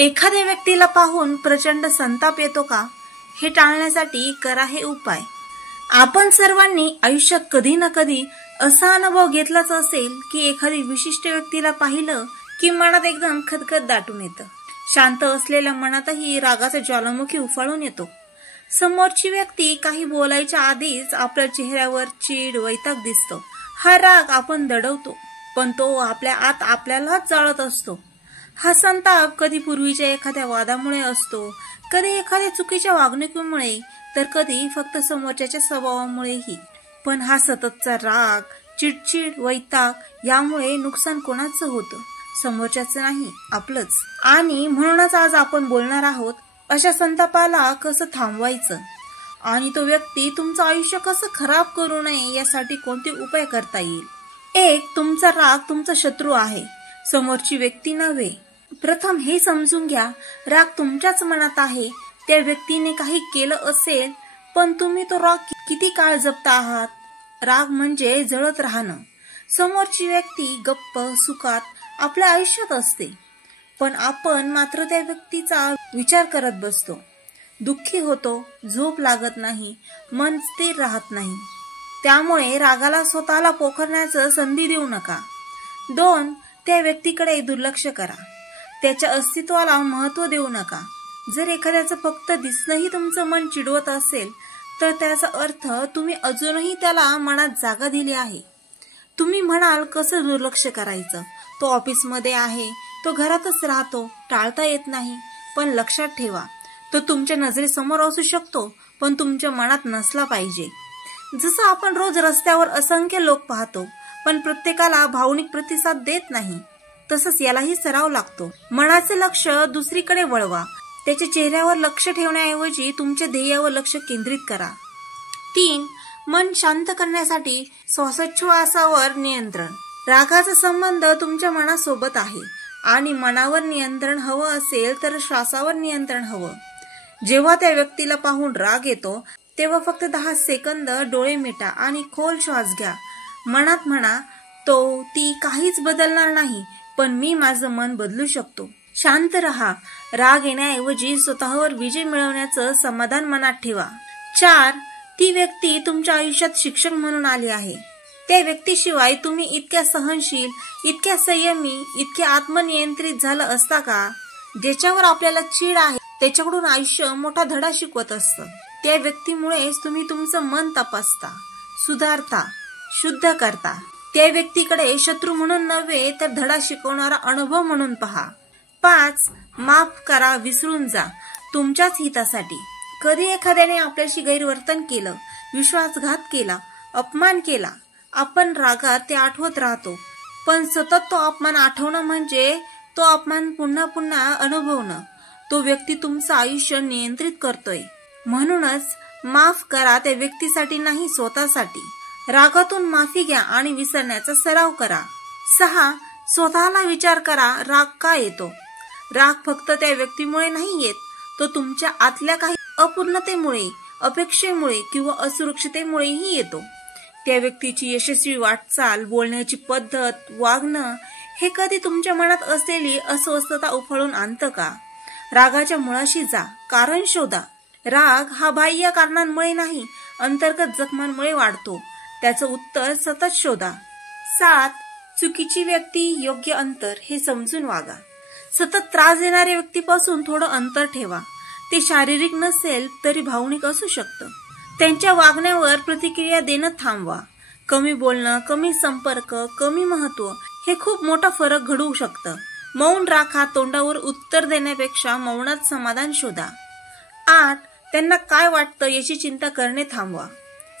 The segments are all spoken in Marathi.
एखाद्या व्यक्तीला पाहून प्रचंड संताप येतो का, हे टाळण्यासाठी करा हे उपाय। आपण सर्वांनी आयुष्यात कधी ना कधी असा अनुभव घेतलाच असेल की एखादी विशिष्ट व्यक्तीला पाहिलं की मनात एकदम खदखद दाटून येतं। शांत असलेल्या मनातही रागाचा ज्वालामुखी उफाळून येतो। समोरची व्यक्ती काही बोलायच्या आधीच आपल्या चेहऱ्यावर चीड, वैताग दिसतो। हा राग आपण दडवतो, पण तो आपल्या आत आपल्यालाच जाळत असतो। हा संताप कधी पूर्वीच्या एखाद्या वादामुळे असतो, कधी एखाद्या चुकीच्या वागणुकीमुळे, तर कधी फक्त समोरच्याच्या स्वभावामुळेही। पण हा सततचा राग, चिडचिड, वैताग यामुळे नुकसान कोणाचं होतं? समोरच्याचं नाही, आपलंच। आणि म्हणूनच आज आपण बोलणार आहोत अशा संतापाला कसं थांबवायचं आणि तो व्यक्ती तुमचं आयुष्य कसं खराब करू नये यासाठी कोणते उपाय करता येईल। एक, तुमचा राग तुमचा शत्रू आहे, समोरची व्यक्ती नव्हे। प्रथम हे समजून घ्या, राग तुमच्याच मनात आहे। त्या व्यक्तीने काही केलं असेल, पण तुम्ही तो राग किती काळ जपता आहात। राग म्हणजे जळत राहणं। समोरची व्यक्ती गप्प सुखात आपल्या आयुष्यात असते, पण आपण मात्र त्या व्यक्तीचा विचार करत बसतो, दुःखी होतो, झोप लागत नाही, मन स्थिर राहत नाही। त्यामुळे रागाला स्वतःला पोखरण्याचं संधी देऊ नका। 2, त्या व्यक्तीकडे दुर्लक्ष करा, त्याच्या अस्तित्वाला महत्त्व देऊ नका। जर एखाद्याचं फक्त दिसणंही तुमचं मन चिडवत असेल, तर त्याचा अर्थ तुम्ही अजूनही त्याला मनात जागा दिली आहे। तुम्ही म्हणाल, कसं दुर्लक्ष करायचं, तो ऑफिसमध्ये आहे, तो घरातच राहतो, टाळता येत नाही। पण लक्षात ठेवा, तो तुमच्या नजरेसमोर असू शकतो, पण तुमच्या मनात नसला पाहिजे। जसं आपण रोज रस्त्यावर असंख्य लोक पाहतो, पण प्रत्येकाला भावनिक प्रतिसाद देत नाही, तसंच यालाही सराव लागतो। मनाचे लक्ष दुसरीकडे वळवा, त्याच्या चेहऱ्यावर लक्ष ठेवण्याऐवजी तुमच्या ध्येयावर लक्ष केंद्रित करा। 3, मन शांत करण्यासाठी श्वासोच्छवासावर नियंत्रण। रागाचा संबंध तुमच्या मनासोबत आहे आणि मनावर नियंत्रण हवं असेल तर श्वासावर नियंत्रण हवं। जेव्हा त्या व्यक्तीला पाहून राग येतो, तेव्हा फक्त 10 सेकंद डोळे मिटा आणि खोल श्वास घ्या। मनात म्हणा, तो, ती काहीच बदलणार नाही, पण मी माझं मन बदलू शकतो। शांत रहा, राग येण्याऐवजी स्वतःवर विजय मिळवण्याचं समाधान मनात ठेवा। 4, ती व्यक्ती तुमच्या आयुष्यात शिक्षक म्हणून आली आहे। त्या व्यक्तीशिवाय तुम्ही इतक्या सहनशील, इतक्या संयमी, इतक्या आत्मनियंत्रित झालं असता का? ज्याच्यावर आपल्याला चीड आहे, त्याच्याकडून आयुष्य मोठा धडा शिकवत असतं। त्या व्यक्तीमुळेच तुम्ही तुमचं मन तपासता, सुधारता, शुद्ध करता। त्या व्यक्तीकडे शत्रू म्हणून नव्हे, तर धडा शिकवणारा अनुभव म्हणून पहा। 5, माफ करा, विसरून जा, तुमच्याच हितासाठी। कधी एखाद्याने आपल्याशी गैरवर्तन केलं, विश्वासघात केला, अपमान केला, आपण रागात ते आठवत राहतो, पण सतत तो अपमान आठवणं म्हणजे तो अपमान पुन्हा पुन्हा अनुभवणं। तो व्यक्ती तुमचं आयुष्य नियंत्रित करतोय। म्हणूनच माफ करा, त्या व्यक्तीसाठी नाही, स्वतःसाठी। रागातून माफी घ्या आणि विसरण्याचा सराव करा। 6, स्वतःला विचार करा, राग का येतो? राग फक्त त्या व्यक्तीमुळे नाही येत, तो तुमच्या आतल्या काही अपूर्णतेमुळे, अपेक्षेमुळे किंवा असुरक्षिततेमुळेही येतो। त्या व्यक्तीची यशस्वी वाटचाल, बोलण्याची पद्धत, वागणं हे कधी तुमच्या मनात असलेली अस्वस्थता उफाळून आणतं का? रागाच्या मुळाशी जा, कारण शोधा। राग हा बाह्य कारणांमुळे नाही, अंतर्गत जखमांमुळे वाढतो। त्याचं उत्तर सतत शोधा। 7, चुकीची व्यक्ती, योग्य अंतर हे समजून वागा। सतत त्रास देणाऱ्या व्यक्तीपासून थोडं अंतर ठेवा। ते शारीरिक नसेल तरी भावनिक असू शकतं। त्यांच्या वागण्यावर प्रतिक्रिया देणं थांबवा। कमी बोलणं, कमी संपर्क, कमी महत्त्व हे खूप मोठा फरक घडवू शकतं। मौन राखा, तोंडावर उत्तर देण्यापेक्षा मौनात समाधान शोधा। 8, त्यांना काय वाटतं याची चिंता करणे थांबवा।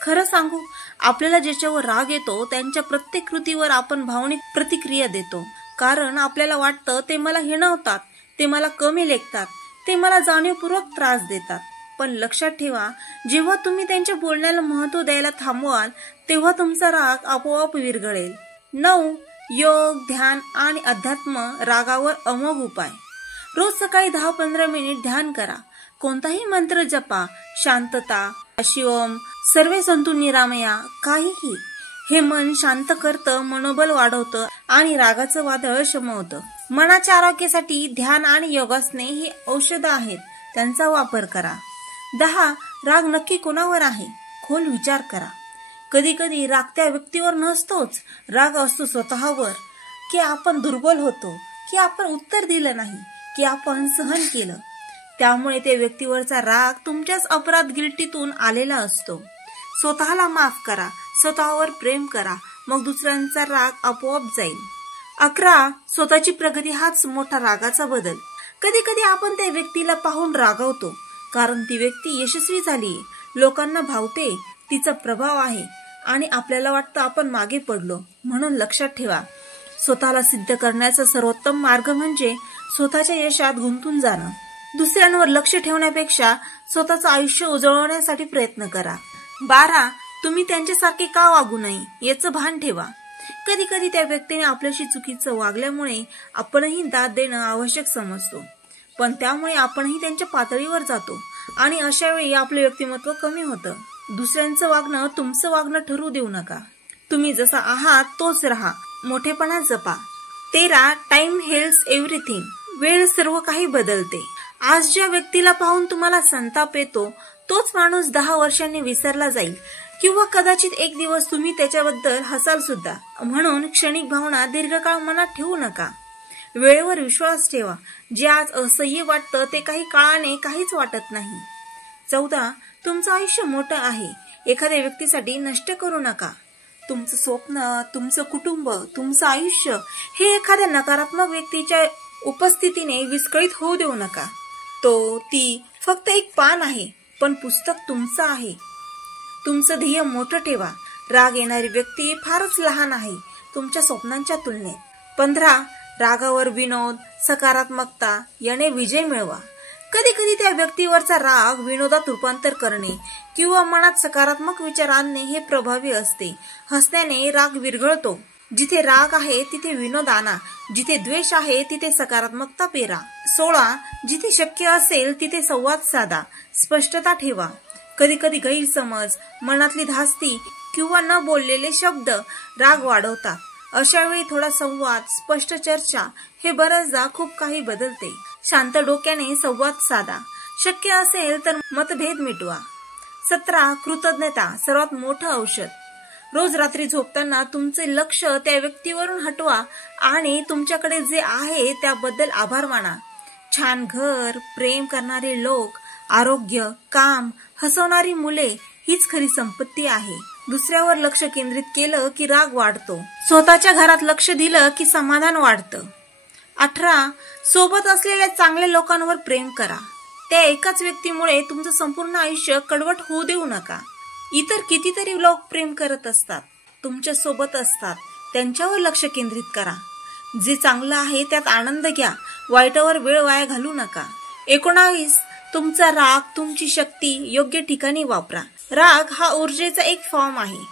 खरं सांगू, आपल्याला ज्याच्यावर राग येतो त्यांच्या प्रत्येक कृतीवर आपण भावनिक प्रतिक्रिया देतो, कारण आपल्याला वाटतं ते मला हिणवतात, ते मला कमी लेखतात, ते मला जाणीवपूर्वक त्रास देतात। पण लक्षात ठेवा, जेव्हा तुम्ही त्यांच्या बोलण्याला महत्त्व द्यायला थांबवाल, तेव्हा तुमचा राग आपोआप विरघळेल। 9, योग, ध्यान आणि अध्यात्म रागावर अमोघ उपाय। रोज सकाळी 10-15 मिनिट ध्यान करा। कोणताही मंत्र जपा, शांतता, शिवम, सर्वे संतु निरामया, काहीही। हे मन शांत करतं, मनोबल वाढवतं आणि रागाचं वादळ शमवतं। मनाच्या आरोग्यासाठी ध्यान आणि योगासने ही औषधं आहेत, त्यांचा वापर करा. 10. राग नक्की कोणावर आहे? खोल विचार करा. कधी कधी राग त्या व्यक्तीवर नसतोच, राग असतो स्वतःवर, की आपण दुर्बल होतो, की आपण उत्तर दिलं नाही, की आपण सहन केलं. त्यामुळे त्या व्यक्तीवरचा राग तुमच्याच अपराध गिल्टीतून आलेला असतो. स्वतःला माफ करा, स्वतःवर प्रेम करा, मग दुसऱ्यांचा राग आपोआप जाईल. 11. स्वतःची प्रगती हाच मोठा रागाचा बदल. कधी कधी आपण त्या व्यक्तीला पाहून रागावतो, कारण ती व्यक्ती यशस्वी झाली, लोकांना भावते, तिचा प्रभाव आहे आणि आपल्याला वाटतं आपण मागे पडलो. म्हणून लक्षात ठेवा, स्वतःला सिद्ध करण्याचा सर्वोत्तम मार्ग म्हणजे स्वतःच्या यशात गुंतून जाणं. दुसऱ्यांवर लक्ष ठेवण्यापेक्षा स्वतःचं आयुष्य उजळवण्यासाठी प्रयत्न करा. 12. तुम्ही त्यांच्यासारखे का वागू नये याचं भान ठेवा. कधी कधी त्या व्यक्तीने आपल्याशी चुकीचं वागल्यामुळे आपणही दाद देणं आवश्यक समजतो, पण त्यामुळे आपणही त्यांच्या पातळीवर जातो आणि अशा वेळी आपलं व्यक्तिमत्व कमी होतं. दुसऱ्यांचं वागणं तुमचं वागणं ठरवू देऊ नका. तुम्ही जसा आहात तोच राहा, मोठेपणा जपा. 13. Time heals everything. वेळ सर्व काही बदलते. आज ज्या व्यक्तीला पाहून तुम्हाला संताप येतो, तोच माणूस 10 वर्षांनी विसरला जाईल किंवा कदाचित एक दिवस तुम्ही त्याच्याबद्दल हसाल सुद्धा. म्हणून क्षणिक भावना दीर्घकाळ मनात ठेवू नका. वेळेवर विश्वास ठेवा. जे आज असह्य वाटतं ते काही काळाने काहीच वाटत नाही. 14. तुमचं आयुष्य मोठं आहे, एखाद्या व्यक्तीसाठी नष्ट करू नका. तुमचं स्वप्न, तुमचं कुटुंब, तुमचं आयुष्य हे एखाद्या नकारात्मक व्यक्तीच्या उपस्थितीने विस्कळीत होऊ देऊ नका. ती फक्त एक पान आहे, पण पुस्तक तुमचं आहे. तुमचं ध्येय मोठं ठेवा. राग येणारी व्यक्ती फारच लहान आहे तुमच्या स्वप्नांच्या तुलनेत. 15. रागावर विनोद, सकारात्मकता याने विजय मिळवा. कधी कधी त्या व्यक्तीवरचा राग विनोदात रूपांतर करणे किंवा मनात सकारात्मक विचार आणणे हे प्रभावी असते. हसण्याने राग विरघळतो. जिथे राग आहे तिथे विनोद आणा, जिथे द्वेष आहे तिथे सकारात्मकता पेरा. 16. जिथे शक्य असेल तिथे संवाद साधा, स्पष्टता ठेवा. कधी कधी गैरसमज, मनातली धास्ती किंवा न बोललेले शब्द राग वाढवतात. अशा वेळी थोडा संवाद, स्पष्ट चर्चा हे बऱ्याचदा खूप काही बदलते. शांत डोक्याने संवाद साधा. शक्य असेल तर मतभेद मिटवा. 17. कृतज्ञता सर्वात मोठं औषध. रोज रात्री झोपताना तुमचे लक्ष त्या व्यक्तीवरून हटवा आणि तुमच्याकडे जे आहे त्याबद्दल आभार माना. छान घर, प्रेम करणारे लोक, आरोग्य, काम, हसवणारी मुले हीच खरी संपत्ती आहे. दुसऱ्यावर लक्ष केंद्रित केलं की राग वाढतो. स्वतःच्या घरात लक्ष दिलं की समाधान वाढतं. 18. सोबत असलेल्या चांगल्या लोकांवर प्रेम करा. त्या एकाच व्यक्तीमुळे तुमचं संपूर्ण आयुष्य कडवट होऊ देऊ नका. इतर कितीतरी लोक प्रेम करत असतात, तुमच्या सोबत असतात, त्यांच्यावर लक्ष केंद्रित करा. जे चांगलं आहे त्यात आनंद घ्या, वाईटावर वेळ वाया घालू नका. 19. तुमचा राग, तुमची शक्ती योग्य ठिकाणी वापरा. राग हा ऊर्जेचा एक फॉर्म आहे.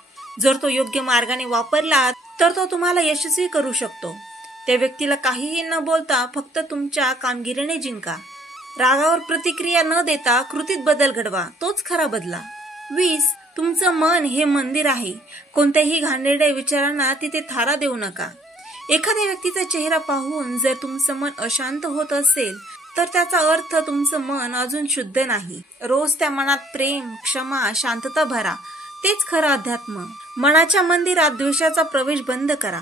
जर तो योग्य मार्गाने वापरला तर तो तुम्हाला यशस्वी करू शकतो. त्या व्यक्तीला काहीही न बोलता फक्त तुमच्या कामगिरीने जिंका. रागावर प्रतिक्रिया न देता कृतीत बदल घडवा, तोच खरा बदला. 20. तुमचं मन हे मंदिर आहे. कोणत्याही घाणेरड्या विचारांना तिथे थारा देऊ नका. एखाद्या व्यक्तीचा चेहरा पाहून जर तुमचं मन अशांत होत असेल तर त्याचा अर्थ तुमचं मन अजून शुद्ध नाही. रोज त्या मनात प्रेम, क्षमा, शांतता भरा. तेच खरं अध्यात्म. मनाच्या मंदिरात द्वेषाचा प्रवेश बंद करा.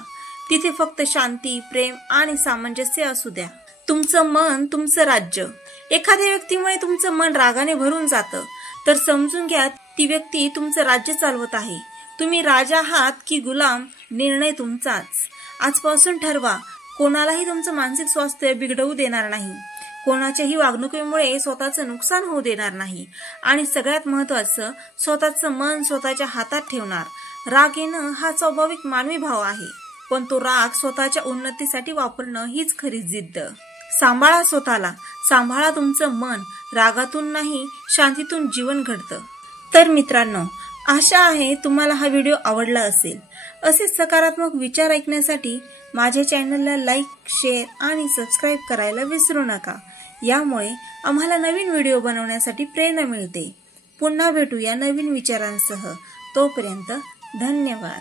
तिथे फक्त शांती, प्रेम आणि सामंजस्य असू द्या. तुमचं मन तुमचं राज्य. एखाद्या व्यक्तीमुळे तुमचं मन रागाने भरून जातं तर समजून घ्या ती व्यक्ती तुमचं राज्य चालवत आहे. तुम्ही राजा आहात की गुलाम, निर्णय तुमचाच. आजपासून ठरवा, कोणालाही तुमचं मानसिक स्वास्थ्य बिघडवू देणार नाही, कोणाच्याही वागणुकीमुळे स्वतःचं नुकसान होऊ देणार नाही आणि सगळ्यात महत्वाचं, स्वतःचं मन स्वतःच्या हातात ठेवणार. राग येणं हा स्वाभाविक मानवी भाव आहे, पण तो राग स्वतःच्या उन्नतीसाठी वापरणं हीच खरी जिद्द. सांभाळा स्वतःला, सांभाळा तुमचं मन. रागातून नाही, शांतीतून जीवन घडतं. तर मित्रांनो, आशा आहे तुम्हाला हा व्हिडिओ आवडला असेल. असे सकारात्मक विचार ऐकण्यासाठी माझ्या चॅनलला लाईक, शेअर आणि सबस्क्राईब करायला विसरू नका. यामुळे आम्हाला नवीन व्हिडिओ बनवण्यासाठी प्रेरणा मिळते. पुन्हा भेटूया नवीन विचारांसह. तोपर्यंत धन्यवाद.